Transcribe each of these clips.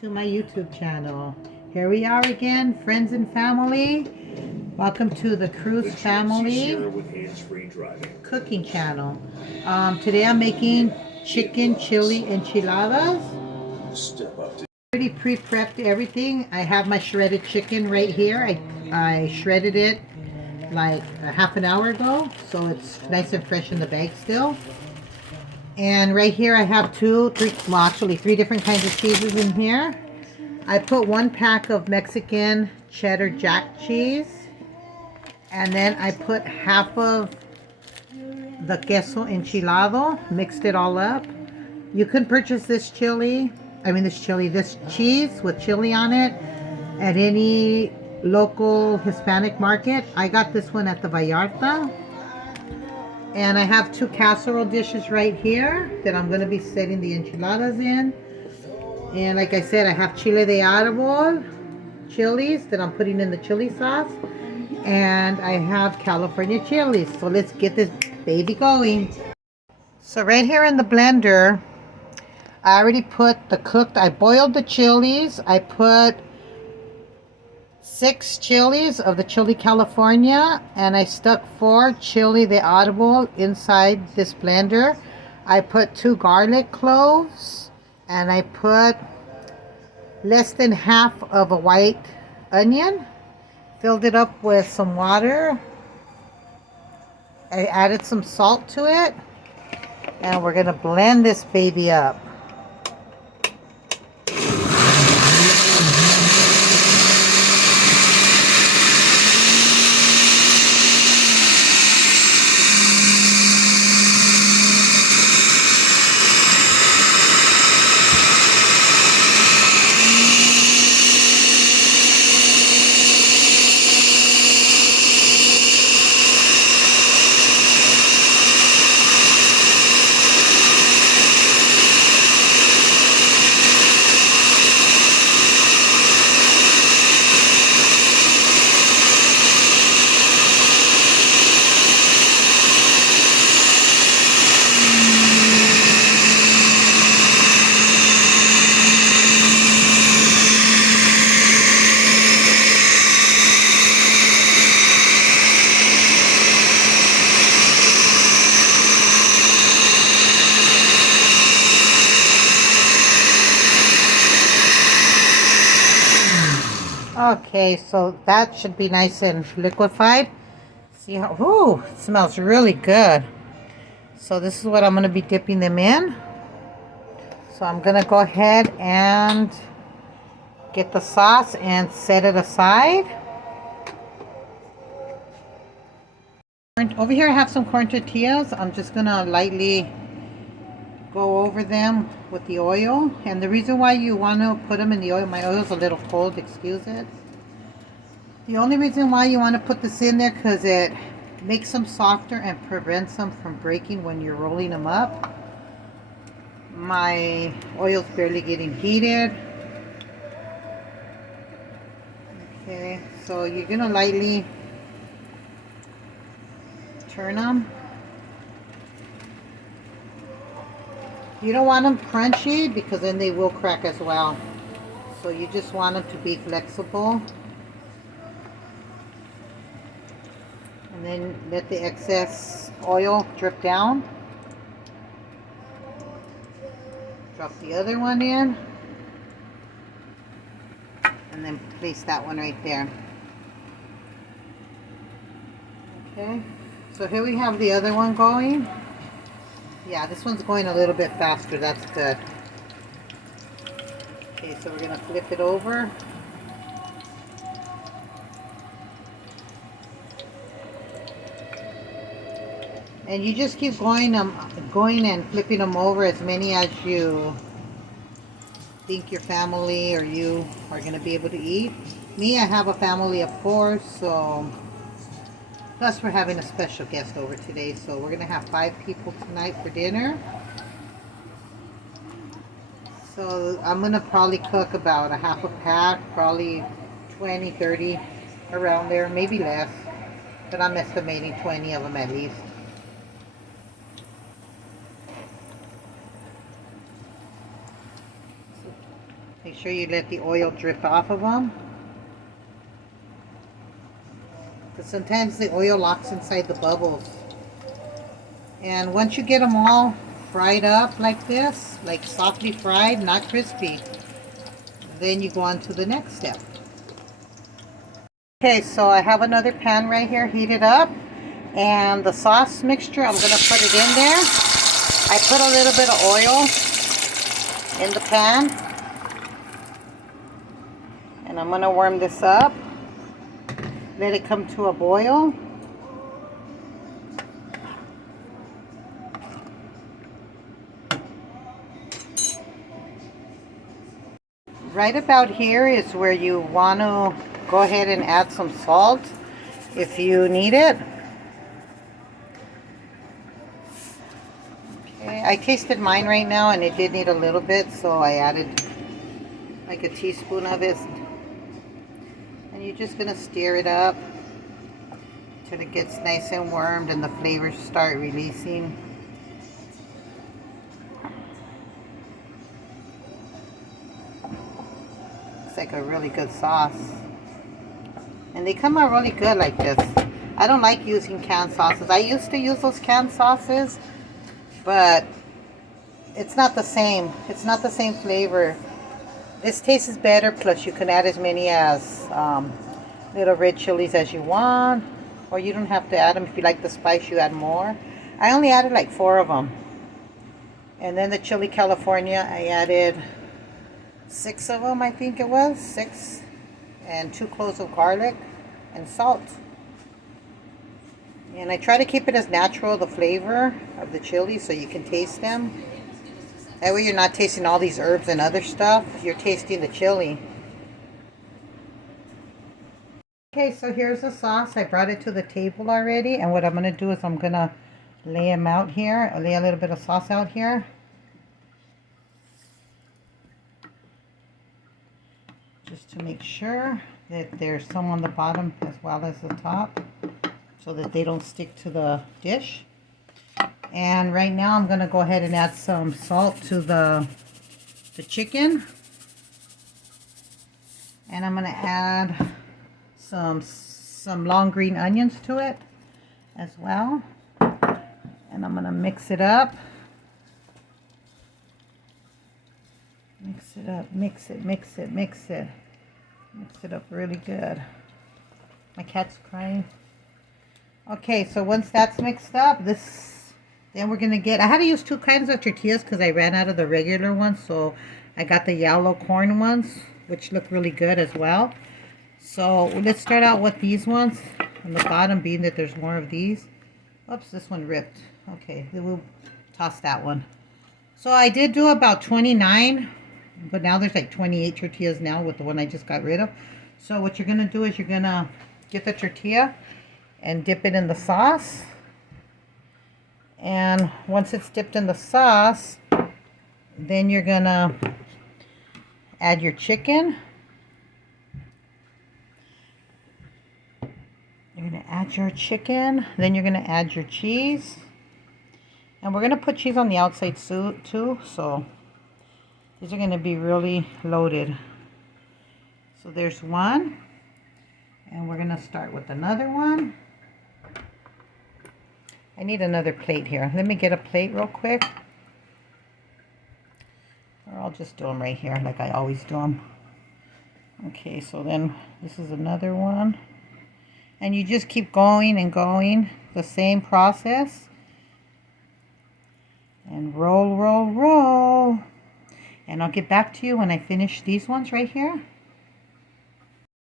To my YouTube channel. Here we are again, friends and family. Welcome to the Cruz family cooking channel. Today I'm making chicken chili enchiladas. Already pre-prepped everything. I have my shredded chicken right here. I shredded it like a half an hour ago, so it's nice and fresh in the bag still. And right here I have three different kinds of cheeses in here. I put 1 pack of Mexican cheddar jack cheese, and then I put half of the queso enchilado, mixed it all up. You can purchase this cheese with chili on it at any local Hispanic market. I got this one at the Vallarta. And I have 2 casserole dishes right here that I'm going to be setting the enchiladas in. And like I said, I have chile de árbol chilies that I'm putting in the chili sauce. And I have California chilies. So let's get this baby going. So right here in the blender, I already put I boiled the chilies. I put 6 chilies of the chili California, and I stuck 4 chili de árbol inside this blender. I put 2 garlic cloves, and I put less than half of a white onion. Filled it up with some water. I added some salt to it, and we're gonna blend this baby up. Okay, so that should be nice and liquefied. See how, ooh, it smells really good. So this is what I'm going to be dipping them in. So I'm going to go ahead and get the sauce and set it aside. Over here I have some corn tortillas. I'm just going to lightly go over them with the oil. And the reason why you want to put them in the oil, my oil is a little cold, excuse it. The only reason why you want to put this in there because it makes them softer and prevents them from breaking when you're rolling them up. My oil's barely getting heated. Okay, so you're going to lightly turn them. You don't want them crunchy because then they will crack as well. So you just want them to be flexible. And then let the excess oil drip down. Drop the other one in. And then place that one right there. Okay, so here we have the other one going. Yeah, this one's going a little bit faster. That's good. Okay, so we're going to flip it over. And you just keep going and flipping them over as many as you think your family or you are going to be able to eat. Me, I have a family of 4, so plus we're having a special guest over today, so we're going to have 5 people tonight for dinner. So I'm going to probably cook about a half a pack, probably 20, 30 around there, maybe less, but I'm estimating 20 of them at least. Make sure you let the oil drip off of them. Because sometimes the oil locks inside the bubbles. And once you get them all fried up like this, like softly fried, not crispy, then you go on to the next step. Okay, so I have another pan right here heated up, and the sauce mixture, I'm going to put it in there. I put a little bit of oil in the pan, and I'm going to warm this up, let it come to a boil. Right about here is where you want to go ahead and add some salt if you need it. Okay, I tasted mine right now and it did need a little bit, so I added like a teaspoon of it. And you're just going to stir it up till it gets nice and warmed and the flavors start releasing. Like a really good sauce, and they come out really good like this. I don't like using canned sauces. I used to use those canned sauces, but it's not the same. It's not the same flavor. This tastes better, plus you can add as many as little red chilies as you want, or you don't have to add them. If you like the spice, you add more. I only added like 4 of them, and then the chili California, I added 6 of them, I think it was 6, and 2 cloves of garlic and salt. And I try to keep it as natural, the flavor of the chili, so you can taste them. That way you're not tasting all these herbs and other stuff, you're tasting the chili. Okay, so here's the sauce. I brought it to the table already, and what I'm going to do is I'm going to lay them out here. I'll lay a little bit of sauce out here. Just to make sure that there's some on the bottom as well as the top, so that they don't stick to the dish. And right now I'm going to go ahead and add some salt to the chicken. And I'm going to add some long green onions to it as well. And I'm going to mix it up. Mix it up, mix it, mix it, mix it. Mix it up really good. My cat's crying. Okay, so once that's mixed up, then we're going to get, I had to use 2 kinds of tortillas because I ran out of the regular ones. So I got the yellow corn ones, which look really good as well. So let's start out with these ones. On the bottom, being that there's more of these. Oops, this one ripped. Okay, we'll toss that one. So I did do about 29. But now there's like 28 tortillas now with the one I just got rid of. So what you're going to do is you're going to get the tortilla and dip it in the sauce. And once it's dipped in the sauce, then you're going to add your chicken. You're going to add your chicken. Then you're going to add your cheese. And we're going to put cheese on the outside too. So these are going to be really loaded. So there's one. And we're going to start with another one. I need another plate here. Let me get a plate real quick. Or I'll just do them right here like I always do them. Okay, so then this is another one. And you just keep going and going. The same process. And roll, roll, roll. And I'll get back to you when I finish these ones right here.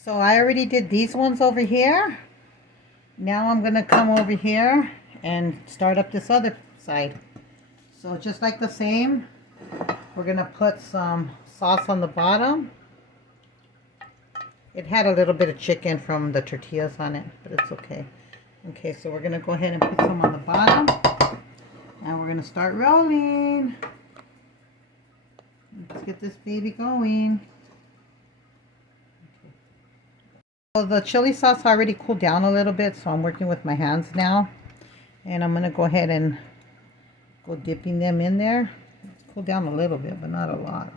So I already did these ones over here. Now I'm going to come over here and start up this other side. So just like the same, we're going to put some sauce on the bottom. It had a little bit of chicken from the tortillas on it, but it's okay. Okay, so we're going to go ahead and put some on the bottom. And we're going to start rolling. Let's get this baby going. So the chili sauce already cooled down a little bit, so I'm working with my hands now. And I'm going to go ahead and go dipping them in there. It's cooled down a little bit, but not a lot.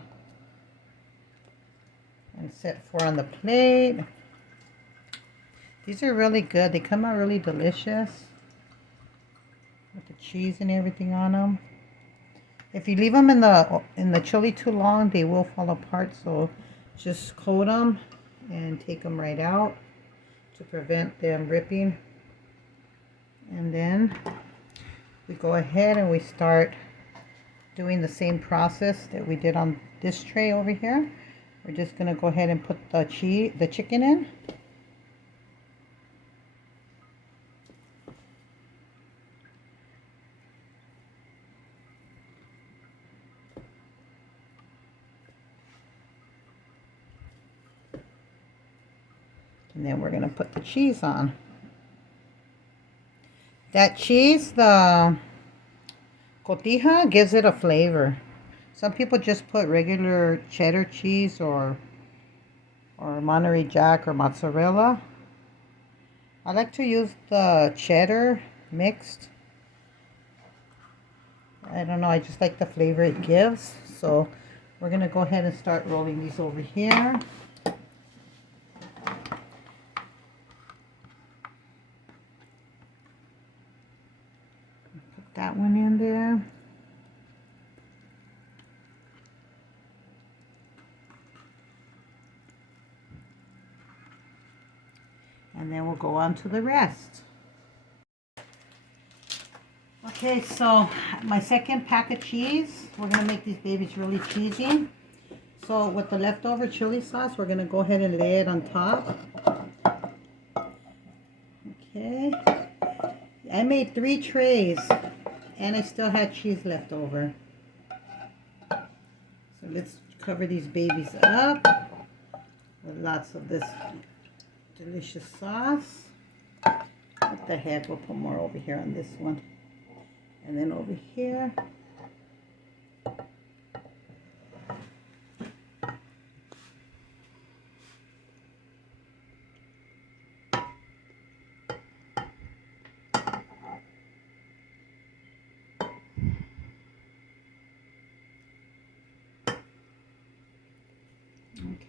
set 4 on the plate. These are really good. They come out really delicious with the cheese and everything on them. If you leave them in the chili too long, they will fall apart. So just coat them and take them right out to prevent them ripping. And then we go ahead and we start doing the same process that we did on this tray over here. We're just going to go ahead and put the chicken in. And then we're going to put the cheese on. That cheese, the cotija, gives it a flavor. Some people just put regular cheddar cheese or Monterey Jack or mozzarella. I like to use the cheddar mixed. I don't know, I just like the flavor it gives. So we're going to go ahead and start rolling these over here. Put that one in there. And then we'll go on to the rest. Okay, so my second pack of cheese, we're going to make these babies really cheesy. So with the leftover chili sauce, we're going to go ahead and lay it on top. Okay. I made 3 trays and I still had cheese left over. So let's cover these babies up with lots of this delicious sauce. What the heck, we'll put more over here on this one. And then over here.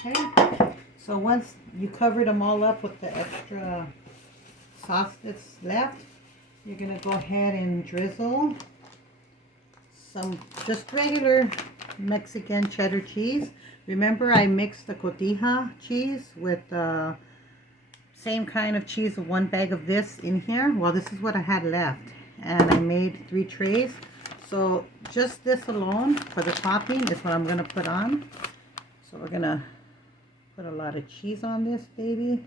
Okay, so once you covered them all up with the extra sauce that's left, you're going to go ahead and drizzle some just regular Mexican cheddar cheese. Remember, I mixed the cotija cheese with the same kind of cheese, 1 bag of this in here. Well, this is what I had left, and I made 3 trays. So just this alone for the topping is what I'm going to put on. So we're going to put a lot of cheese on this baby.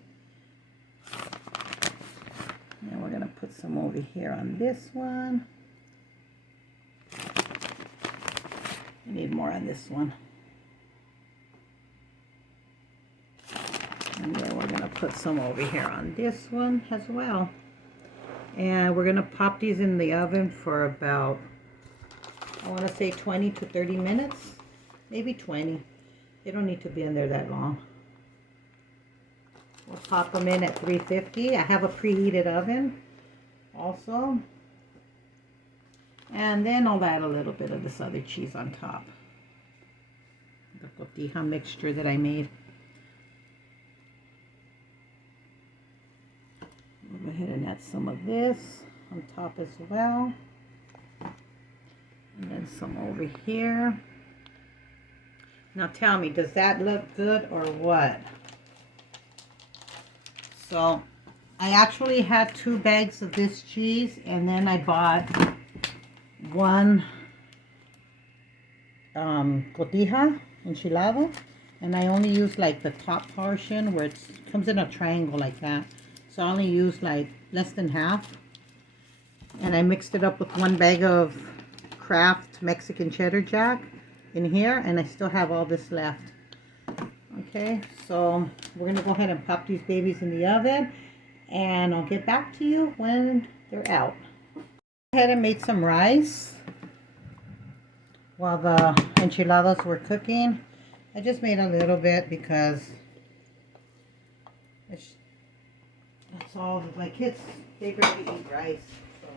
And we're going to put some over here on this one. I need more on this one. And then we're going to put some over here on this one as well. And we're going to pop these in the oven for about, I want to say 20 to 30 minutes. Maybe 20. They don't need to be in there that long. We'll pop them in at 350. I have a preheated oven also. And then I'll add a little bit of this other cheese on top. The cotija mixture that I made. I'll go ahead and add some of this on top as well. And then some over here. Now tell me, does that look good or what? So I actually had 2 bags of this cheese, and then I bought 1 cotija enchilada, and I only used like the top portion where it comes in a triangle like that. So I only used like less than half, and I mixed it up with 1 bag of Kraft Mexican cheddar jack in here, and I still have all this left. Okay, so we're going to go ahead and pop these babies in the oven, and I'll get back to you when they're out. Go ahead and made some rice while the enchiladas were cooking. I just made a little bit because that's all my kids, they really eat rice. So.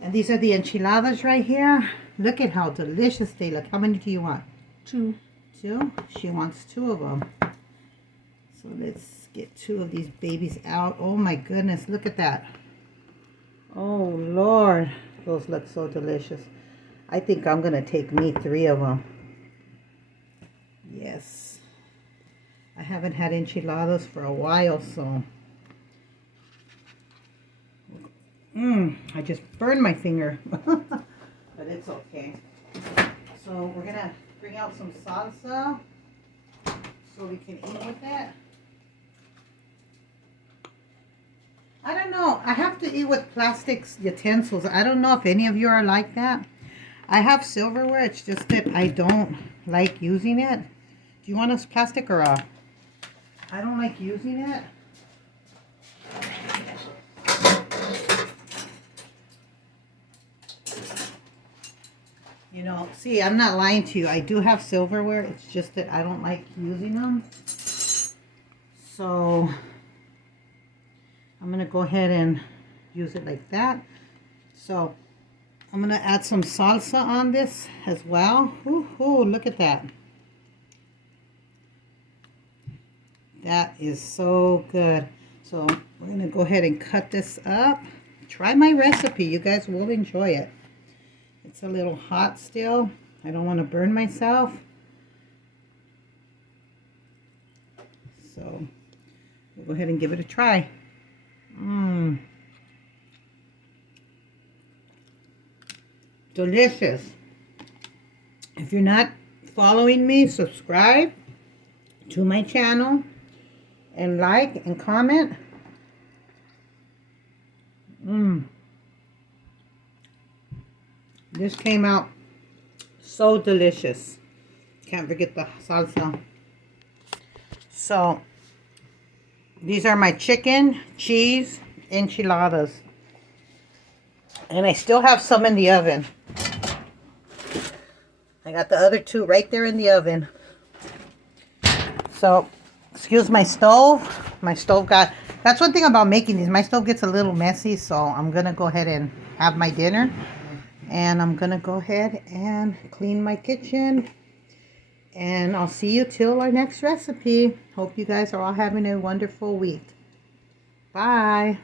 And these are the enchiladas right here. Look at how delicious they look. How many do you want? 2. Two. She wants two of them. So let's get two of these babies out. Oh my goodness, look at that. Oh Lord, those look so delicious. I think I'm gonna take me 3 of them. Yes. I haven't had enchiladas for a while, so. I just burned my finger. But it's okay. So we're gonna bring out some salsa so we can eat with it. I don't know. I have to eat with plastic utensils. I don't know if any of you are like that. I have silverware. It's just that I don't like using it. Do you want us plastic or I don't like using it. You know, see, I'm not lying to you. I do have silverware. It's just that I don't like using them. So I'm going to go ahead and use it like that. So I'm going to add some salsa on this as well. Ooh, look at that. That is so good. So we're going to go ahead and cut this up. Try my recipe. You guys will enjoy it. It's a little hot still. I don't want to burn myself. So we'll go ahead and give it a try. Delicious. If you're not following me, subscribe to my channel and like and comment. This came out so delicious. Can't forget the salsa. So these are my chicken, cheese, enchiladas. And I still have some in the oven. I got the other 2 right there in the oven. So, excuse my stove. My stove that's one thing about making these. My stove gets a little messy, so I'm going to go ahead and have my dinner. And I'm going to go ahead and clean my kitchen. And I'll see you till our next recipe. Hope you guys are all having a wonderful week. Bye.